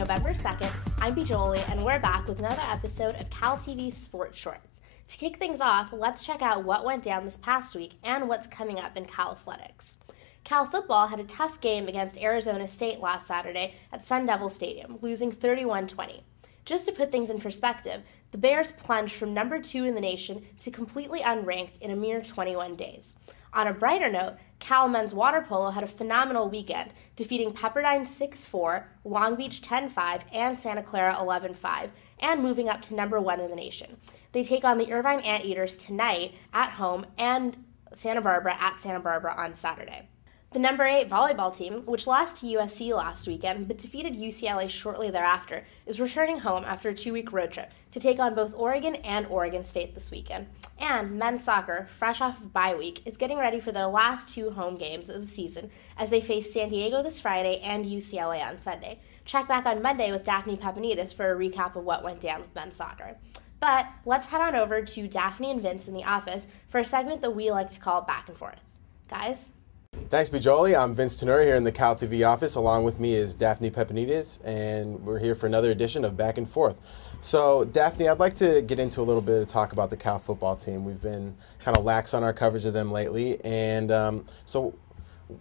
November 2nd. I'm Beejoli, and we're back with another episode of CalTV Sports Shorts. To kick things off, let's check out what went down this past week and what's coming up in Cal athletics. Cal football had a tough game against Arizona State last Saturday at Sun Devil Stadium, losing 31-20. Just to put things in perspective, the Bears plunged from number 2 in the nation to completely unranked in a mere 21 days. On a brighter note, Cal men's water polo had a phenomenal weekend, defeating Pepperdine 6-4, Long Beach 10-5, and Santa Clara 11-5, and moving up to number 1 in the nation. They take on the Irvine Anteaters tonight at home and Santa Barbara at Santa Barbara on Saturday. The number 8 volleyball team, which lost to USC last weekend but defeated UCLA shortly thereafter, is returning home after a 2-week road trip to take on both Oregon and Oregon State this weekend. And men's soccer, fresh off of bye week, is getting ready for their last 2 home games of the season as they face San Diego this Friday and UCLA on Sunday. Check back on Monday with Daphne Pepinidis for a recap of what went down with men's soccer. But let's head on over to Daphne and Vince in the office for a segment that we like to call Back and Forth. Guys? Thanks, Beejoli. I'm Vince Tenura here in the CalTV office. Along with me is Daphne Pepinidis, and we're here for another edition of Back and Forth. So, Daphne, I'd like to get into a little bit of talk about the Cal football team. We've been kind of lax on our coverage of them lately, and so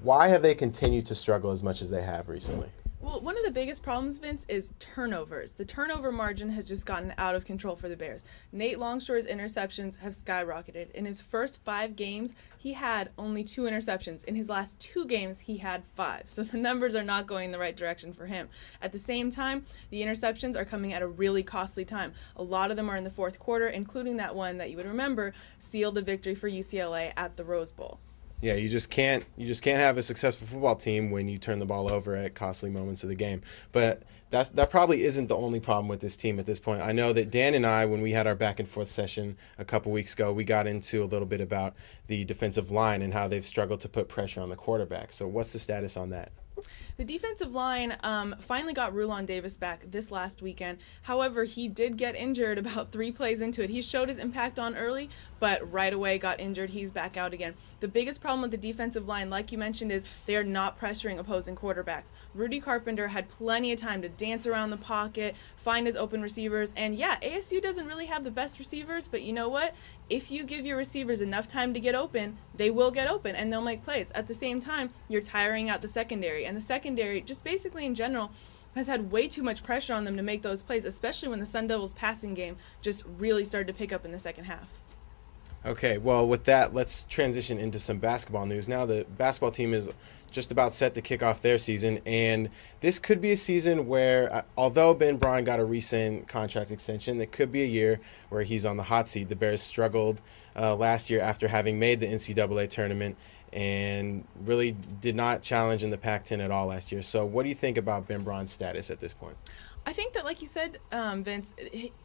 why have they continued to struggle as much as they have recently? Well, one of the biggest problems, Vince, is turnovers. The turnover margin has just gotten out of control for the Bears. Nate Longshore's interceptions have skyrocketed. In his first 5 games, he had only 2 interceptions. In his last 2 games, he had 5. So the numbers are not going in the right direction for him. At the same time, the interceptions are coming at a really costly time. A lot of them are in the fourth quarter, including that one that you would remember sealed the victory for UCLA at the Rose Bowl. Yeah, you just can't have a successful football team when you turn the ball over at costly moments of the game. But that probably isn't the only problem with this team at this point. I know that Dan and I, when we had our back and forth session a couple weeks ago, we got into a little bit about the defensive line and how they've struggled to put pressure on the quarterback. So what's the status on that? The defensive line finally got Rulon Davis back this last weekend. However, he did get injured about 3 plays into it. He showed his impact on early, but right away got injured. He's back out again. The biggest problem with the defensive line, like you mentioned, is they are not pressuring opposing quarterbacks. Rudy Carpenter had plenty of time to dance around the pocket, find his open receivers, and yeah, ASU doesn't really have the best receivers, but you know what? If you give your receivers enough time to get open, they will get open and they'll make plays. At the same time, you're tiring out the secondary, and the secondary, just basically in general, has had way too much pressure on them to make those plays, especially when the Sun Devils' passing game just really started to pick up in the second half. Okay, well, with that, let's transition into some basketball news. Now the basketball team is just about set to kick off their season, and this could be a season where, although Ben Braun got a recent contract extension, it could be a year where he's on the hot seat. The Bears struggled last year after having made the NCAA tournament and really did not challenge in the Pac-10 at all last year. So what do you think about Ben Braun's status at this point? I think that, like you said, Vince,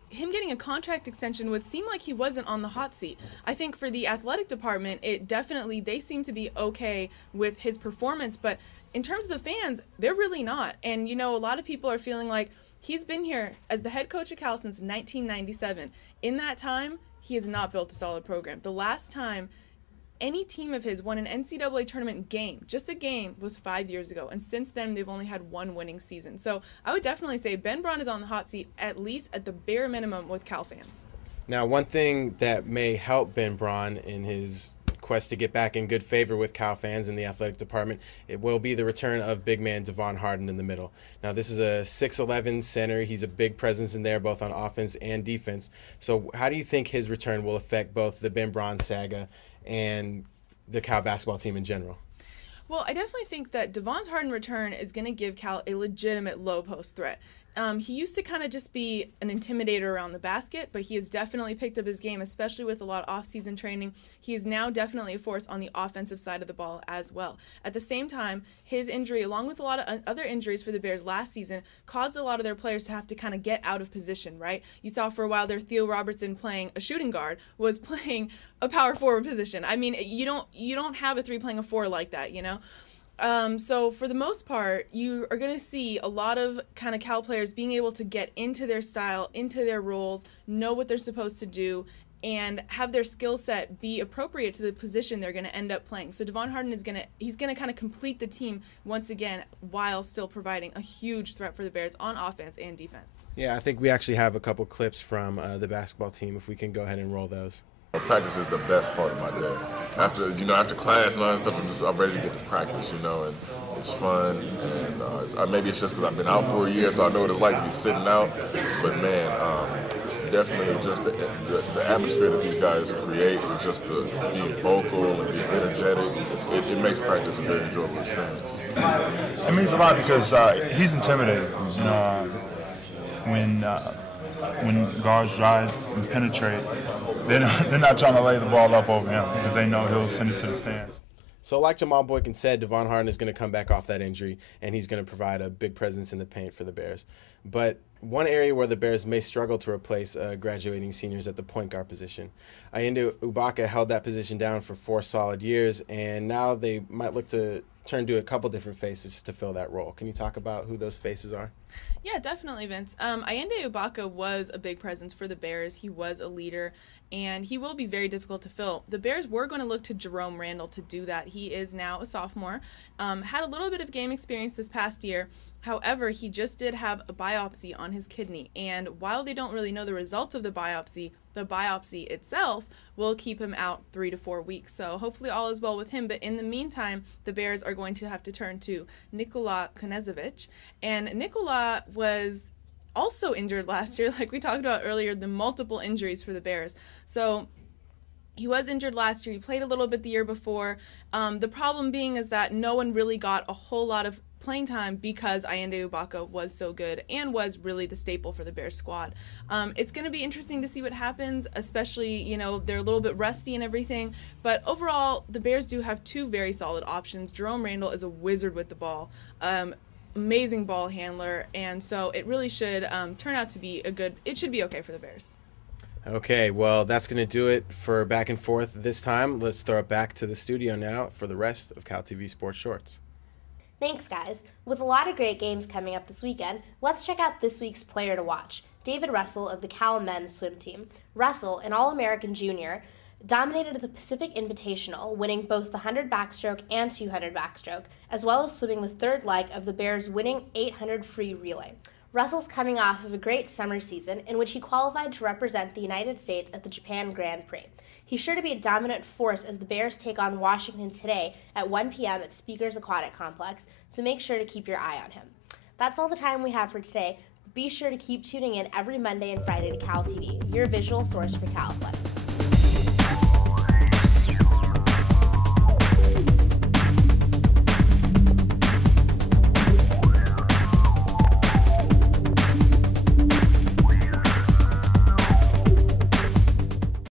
him getting a contract extension would seem like he wasn't on the hot seat. I think for the athletic department, they seem to be okay with his performance, but in terms of the fans, they're really not. And, you know, a lot of people are feeling like he's been here as the head coach of Cal since 1997. In that time, he has not built a solid program. The last time any team of his won an NCAA tournament game, just a game, was 5 years ago. And since then, they've only had 1 winning season. So I would definitely say Ben Braun is on the hot seat, at least at the bare minimum with Cal fans. Now, one thing that may help Ben Braun in his quest to get back in good favor with Cal fans in the athletic department, it will be the return of big man Devon Harden in the middle. Now, this is a 6'11" center. He's a big presence in there, both on offense and defense. So how do you think his return will affect both the Ben Braun saga and the Cal basketball team in general? Well, I definitely think that Devon Harden's return is going to give Cal a legitimate low post threat. He used to kind of just be an intimidator around the basket, but he has definitely picked up his game, especially with a lot of off-season training. He is now definitely a force on the offensive side of the ball as well. At the same time, his injury, along with a lot of other injuries for the Bears last season, caused a lot of their players to have to kind of get out of position, right? You saw for a while there Theo Robertson, playing a shooting guard, was playing a power forward position. I mean, you don't have a 3 playing a 4 like that, you know? So for the most part, you are going to see a lot of kind of Cal players being able to get into their style, into their roles, know what they're supposed to do, and have their skill set be appropriate to the position they're going to end up playing. So Devon Harden he's going to kind of complete the team once again while still providing a huge threat for the Bears on offense and defense. Yeah, I think we actually have a couple clips from the basketball team, if we can go ahead and roll those. Practice is the best part of my day. After class and all that stuff, I'm ready to get to practice, and it's fun. And maybe it's just because I've been out for a year, so I know what it's like to be sitting out. But man, definitely just the atmosphere that these guys create, and just being vocal and being energetic, it makes practice a very enjoyable experience. It means a lot because he's intimidating. When guards drive and penetrate, they're not trying to lay the ball up over him because they know he'll send it to the stands. So like Jamal Boykin said, Devon Harden is going to come back off that injury, and he's going to provide a big presence in the paint for the Bears. But one area where the Bears may struggle to replace graduating seniors at the point guard position. Ayinde Ubaka held that position down for 4 solid years, and now they might look to turn to a couple different faces to fill that role. Can you talk about who those faces are? Yeah, definitely, Vince. Ayinde Ubaka was a big presence for the Bears. He was a leader, and he will be very difficult to fill. The Bears were going to look to Jerome Randall to do that. He is now a sophomore, had a little bit of game experience this past year. However, he just did have a biopsy on his kidney, and while they don't really know the results of the biopsy itself will keep him out 3 to 4 weeks. So hopefully all is well with him. But in the meantime, the Bears are going to have to turn to Nikola Knežević. And Nikola was also injured last year, like we talked about earlier, the multiple injuries for the Bears. So he was injured last year. He played a little bit the year before. The problem being is that no one really got a whole lot of playing time because Ayinde Ubaka was so good and was really the staple for the Bears squad. It's going to be interesting to see what happens, especially, they're a little bit rusty and everything. But overall, the Bears do have 2 very solid options. Jerome Randall is a wizard with the ball. Amazing ball handler. And so it really should turn out to be it should be okay for the Bears. Okay, well, that's going to do it for Back and Forth this time. Let's throw it back to the studio now for the rest of CalTV Sports Shorts. Thanks, guys. With a lot of great games coming up this weekend, let's check out this week's player to watch, David Russell of the Cal men's swim team. Russell, an All-American junior, dominated the Pacific Invitational, winning both the 100 backstroke and 200 backstroke, as well as swimming the 3rd leg of the Bears' winning 800 free relay. Russell's coming off of a great summer season in which he qualified to represent the United States at the Japan Grand Prix. He's sure to be a dominant force as the Bears take on Washington today at 1 p.m. at Speakers Aquatic Complex, so make sure to keep your eye on him. That's all the time we have for today. Be sure to keep tuning in every Monday and Friday to CalTV, your visual source for Cal Athletics.